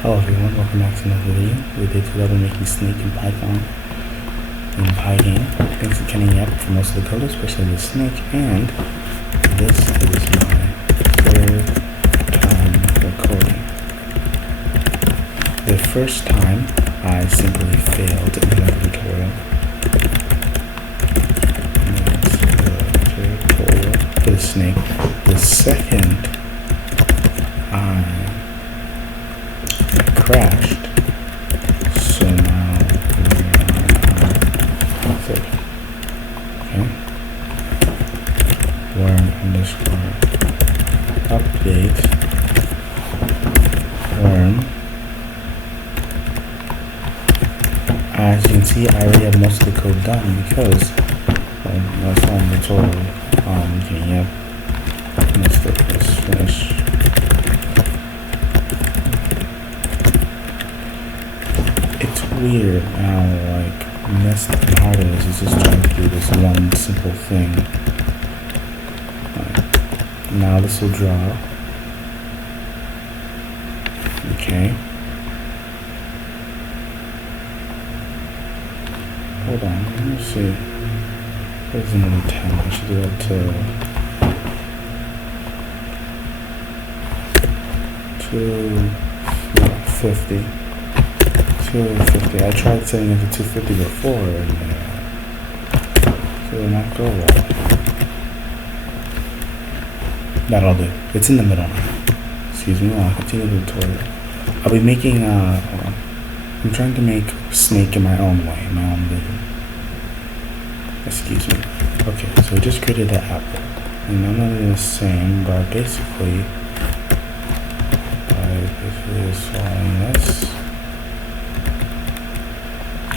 Hello everyone, welcome back to another video. Today we'll be making Snake in Python in Pygame. Thanks for tuning up for most of the code, especially the Snake, and this is my third time recording. The first time I simply failed in the tutorial. For the Snake. The second I crashed, so now we're on third. Okay. Worm underscore update worm. As you can see, I already have most of the code done because that's on the tutorial. Okay, yep. Let's let this finish. It's weird how messed and hard it is. It's just trying to do this one simple thing. Now this will draw. Okay. Hold on, let me see. There's another 10. I should do that to 250. 250. I tried setting it to 250 before and it did not go well. That'll do. It's in the middle now. Excuse me, I'll continue the tutorial. I'll be making I'm trying to make Snake in my own way, my own vision. Excuse me. Okay, so we just created the apple. And none of it is the same, but basically is following this.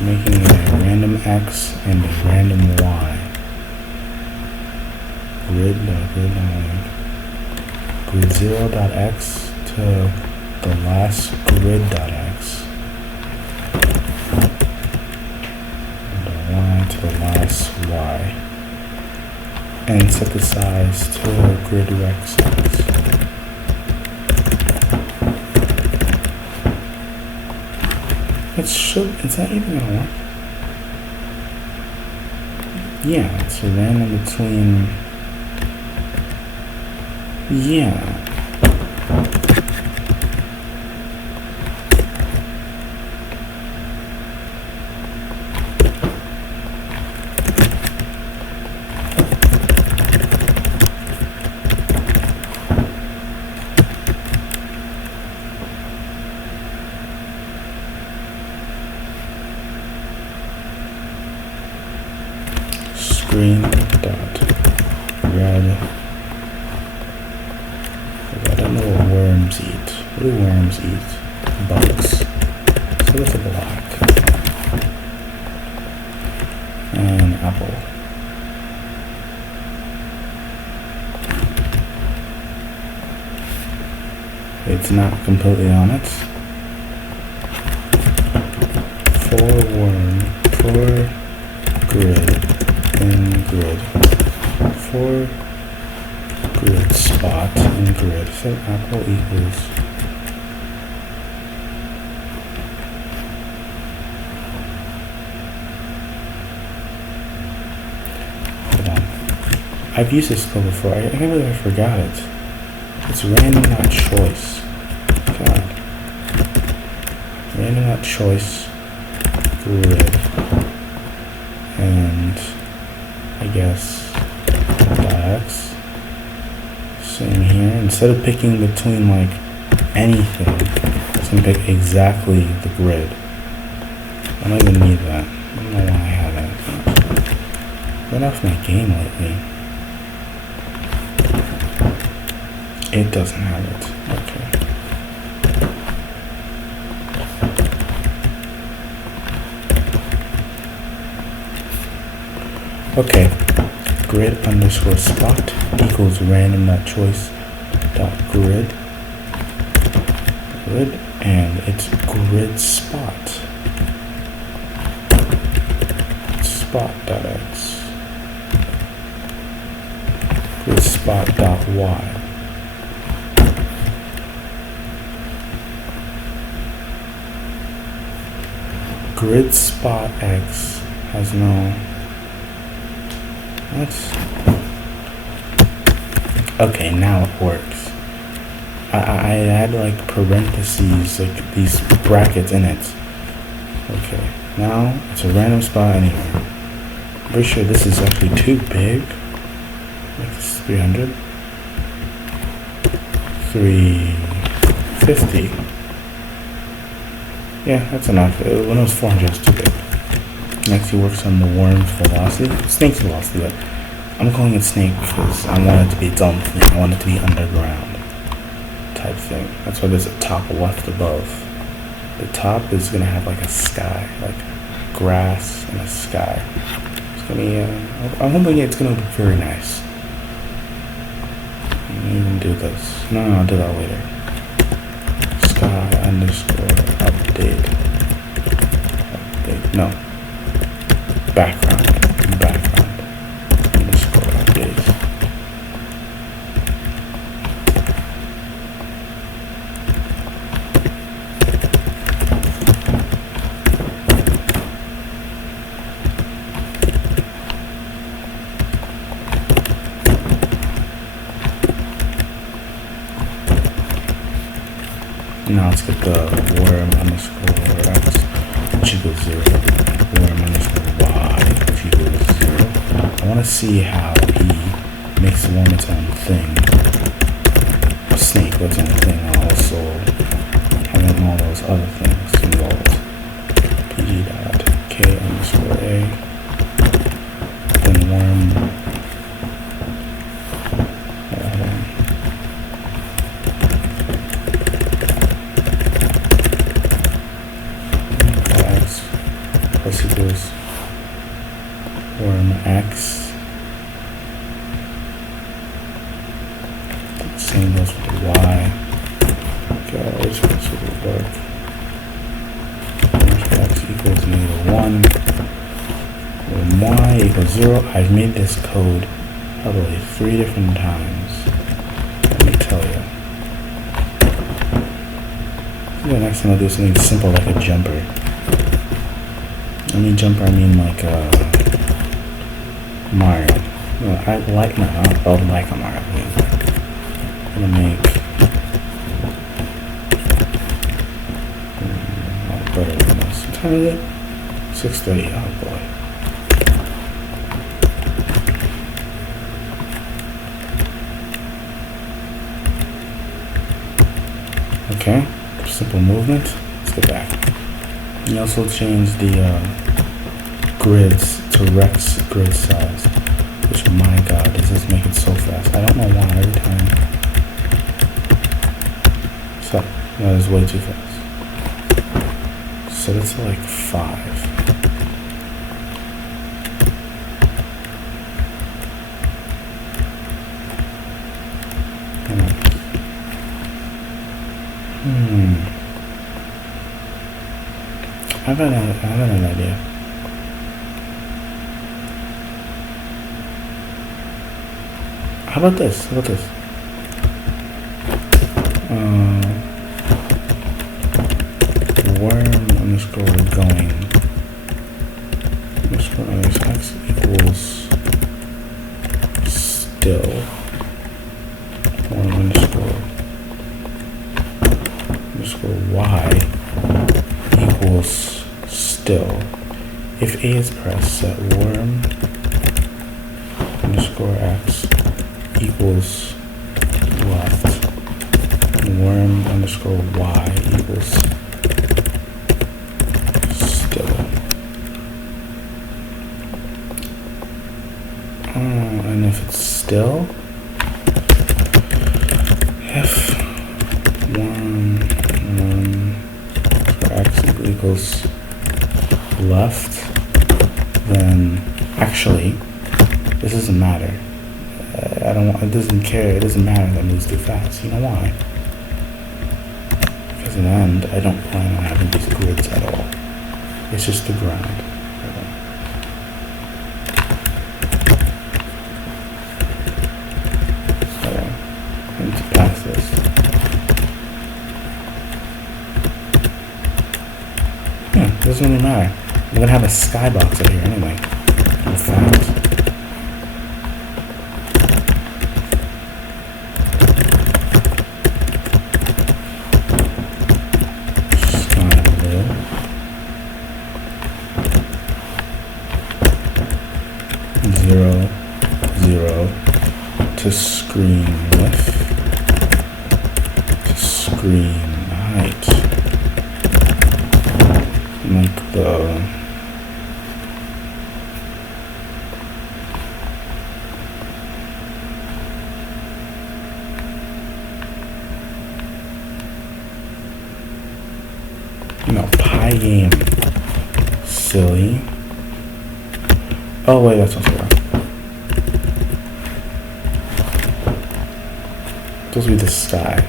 Making a random X and a random Y. Grid 0.x to the last grid.x. The Y to the last Y. And set the size to grid rect size. Is that even gonna work? Yeah, it's a random between. Yeah. Green dot red. I don't know what worms eat. What do worms eat? Bugs. So that's a black. And apple. It's not completely on it. For worm, for grid. In grid for grid spot in grid so apple equals hold on, I've used this code before. I can't believe I forgot it. It's random not choice. God, random not choice grid and I guess X. Same here. Instead of picking between anything, it's gonna pick exactly the grid. I don't even need that. I don't know why I have that. Been off my game lately. It doesn't have it. Okay. Grid underscore spot equals random dot choice dot grid and it's grid spot dot x grid spot dot y. grid spot X has no. That's okay. Now it works. I had like parentheses, like these brackets in it. Okay, now it's a random spot anywhere. I'm pretty sure this is actually too big. Like this is 300. 350. Yeah, that's enough. When it was 400, it's too big. Next, he works on the worm's velocity. Snake's velocity, but I'm calling it snake because I want it to be its own thing. I want it to be underground type thing. That's why there's a top left above. The top is gonna have like a sky, like grass and a sky. It's gonna be. I'm hoping it's gonna look very nice. Even do this. No, I'll do that later. Sky underscore update. Update. No. Background underscore update. Now let's get the worm underscore X, which equals 0. Worm underscore Y, which equals 0. I want to see how he makes the worm its own thing. Snake its own thing, also having all those other things involved. pg.k underscore A. Then worm. Plus equals worm X. The same goes for the Y. Okay, which one's will work? Worm X equals -1. Worm Y equals 0. I've made this code probably 3 different times. Let me tell you. The next time I'll do something simple like a jumper. I mean jumper, I mean like Mario. Well, I like not a Mario game. I'm gonna make better than this. What time is it? 6:30. Oh boy. Okay, simple movement. Let's go back. You also changed the grids to Rex grid size, which, my god, does this make it so fast. I don't know why every time. So, that is way too fast. Set it to like 5. I have an idea. How about this? Worm underscore going underscore X equals still. Worm underscore Y equals still. If A is pressed, set worm underscore X equals left. Worm underscore Y equals still. And if it's still, if worm for X equals left, then actually this doesn't matter. It doesn't care. It doesn't matter that it moves too fast. You know why? Because in the end, I don't plan on having these grids at all. It's just the ground. I need to pass this. Yeah. doesn't really matter. I'm gonna have a skybox up here anyway. In fact. Zero, zero to screen width, to screen height. Like the Pygame. Silly. Oh wait, that's also wrong. Supposed to be the sky.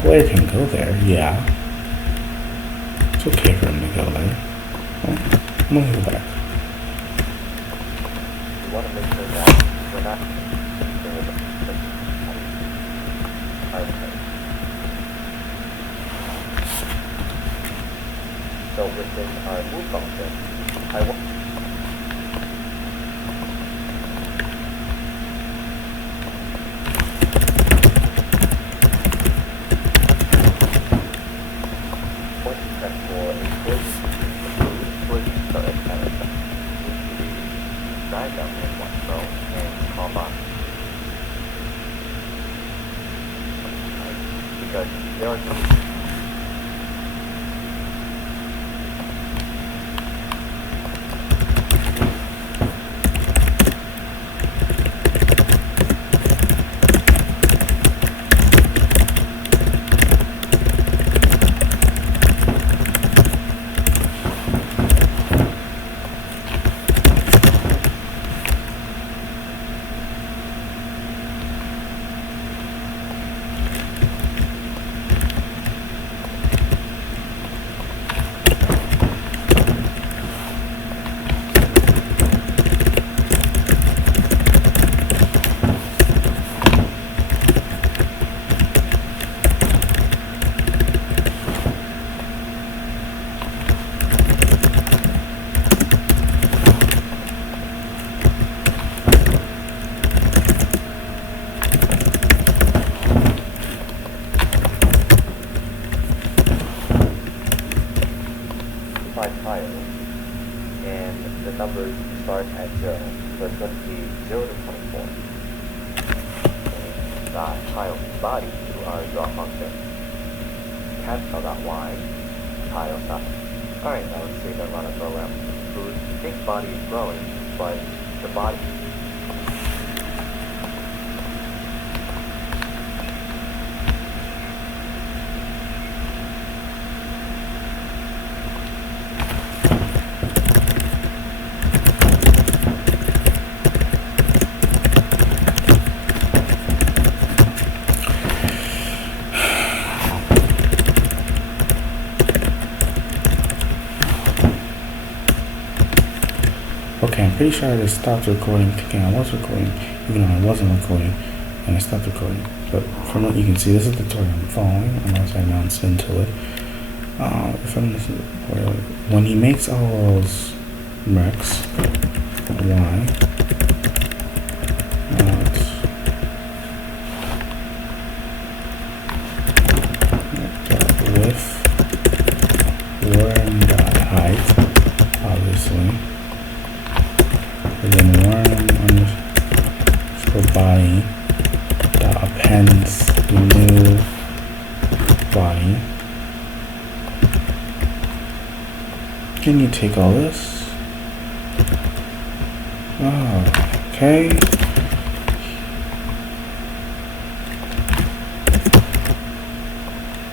Player can go there, yeah. It's okay for him to go there. Well, I'm gonna go back. You want to make sure that we're not so within our move function, I want because there are some tiles, and the numbers start at 0, so it's going to be 0 to 24. And that tile's body to our draw function, cancel.y, tile size. Alright, now let's see that run a program. So we think body is growing, but the body Okay, I'm pretty sure I just stopped recording, thinking I was recording, even though I wasn't recording, and I stopped recording. But from what you can see, this is the tutorial I'm following, unless I announced into it. From this, when he makes all those recs, y, width, worm.height, obviously. And then worm underscore body dot appends new body. Can you take all this? Oh, okay.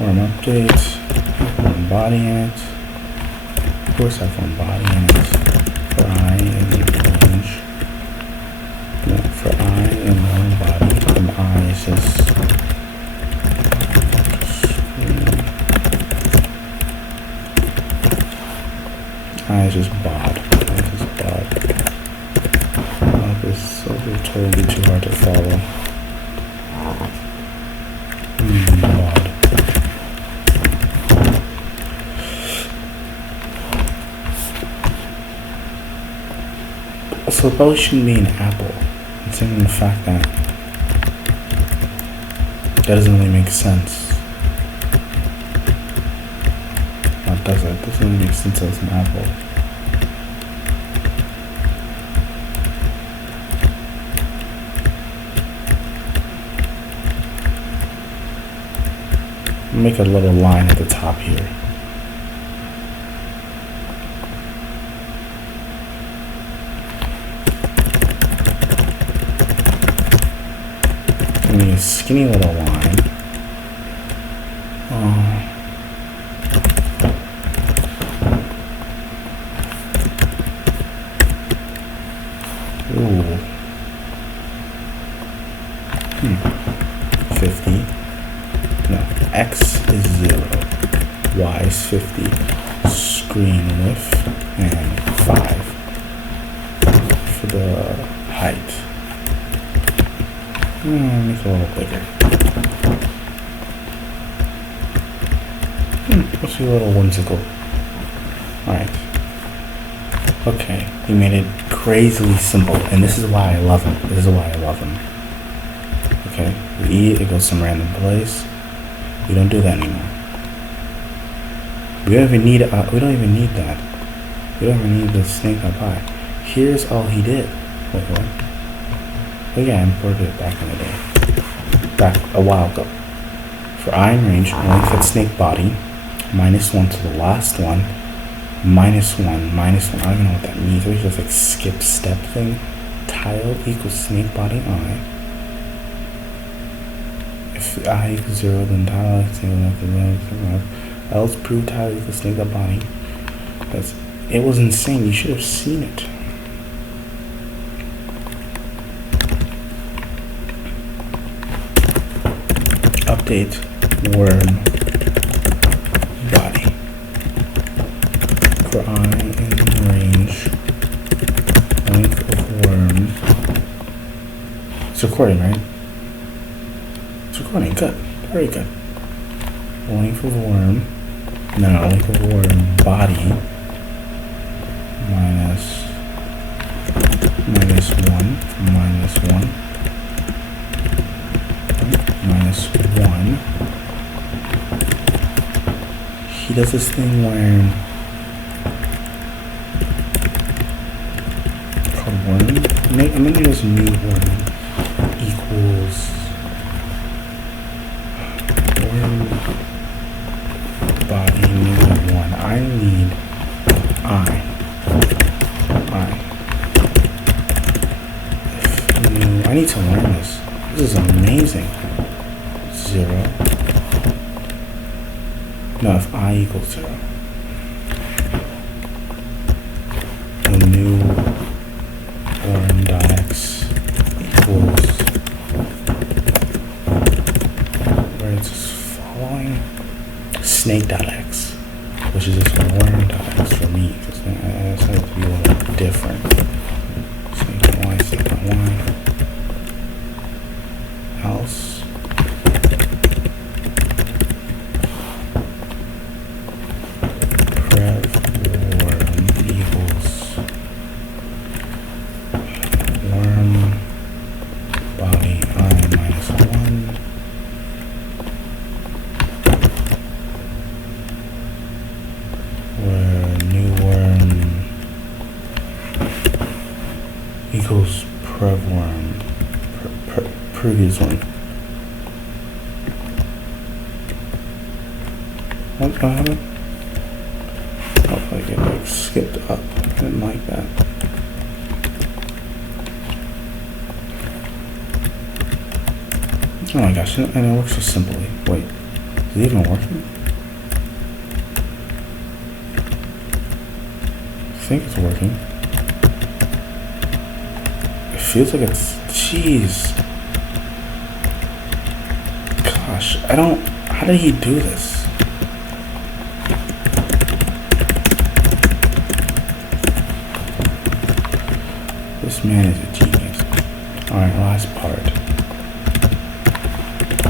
Worm update. Worm body in it. Of course, I have one body in it. For I and range. No, for I and one body. And I is just I is just bod. This will totally be too hard to follow. Bod. So it probably shouldn't be an apple. Considering the fact that doesn't really make sense. Or does it? Doesn't really make sense as an apple. Make a little line at the top here. Give me a skinny little line. Ooh. 50. No, X is 0, Y is 50, screen width, and 5 for the height. Make it a little bigger. Let's see a little whimsical. Alright. Okay, he made it crazily simple, and this is why I love him. This is why I love him. Okay, with E, it goes some random place. We don't do that anymore. We don't even need that. We don't even need the snake.py. Here's all he did. Wait, what? Oh yeah, I imported it back in the day. Back a while ago. For I in range, length at snake body, -1 to the last one, -1, -1. I don't even know what that means. It's just like skip step thing. Tile equals snake body I. If I equals 0, then tile equals else prove tile equals snake body. It was insane. You should have seen it. Update worm body. For I in range, length of worm. It's recording, right? Recording, good, very good. Length of worm, length of worm body minus 1. He does this thing where called worm. I'm gonna use new worm equals body need 1. I need I. I need to learn this. This is amazing. 0. No, if I equals 0. The new worm.x equals where it's following snake.x, which is just worm.x for me, because it has to be a little different. Snake.y, snake.y. Else. Prev worm equals worm body I minus 1. Where new worm equals prev worm, previous one. What happened? Oh, like it like skipped up. I didn't like that. Oh my gosh, and it works so simply. Wait, is it even working? I think it's working. It feels like it's, jeez. Gosh, how did he do this? This man is a genius. Alright, last part.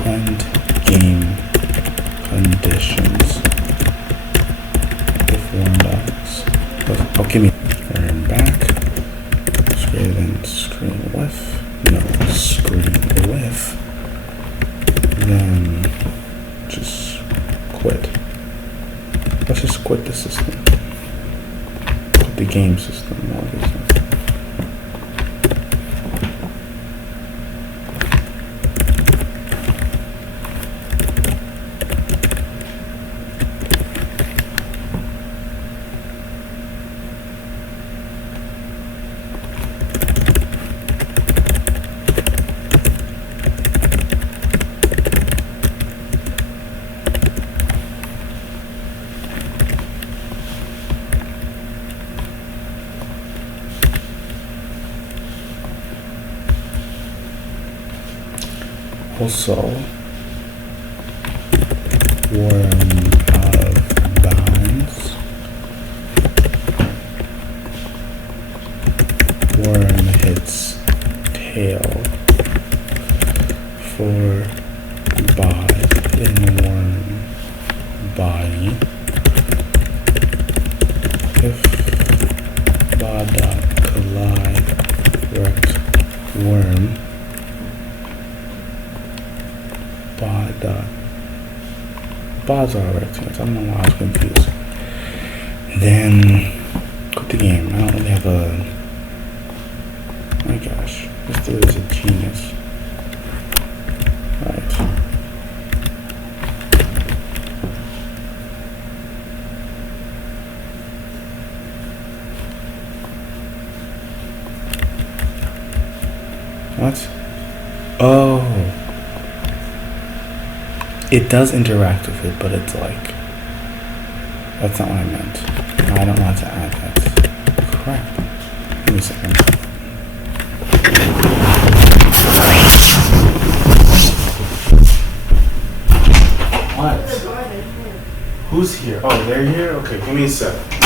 End game conditions. If worm.x. Oh, give me. Turn back. Scrape Let's just quit the system. Quit the game system. Obviously. Also, worm out of bounds. Worm hits tail for bod in worm body. If bod dot collide rect worm bod dot bods are rectangles. I don't know why I was confused. Then quit the game. I don't really have a. My gosh, this dude is a genius. Right. What? Oh. It does interact with it, but it's like, that's not what I meant. I don't want to add that. Crap. Give me a second. What? Who's here? Oh, they're here? Okay, give me a sec.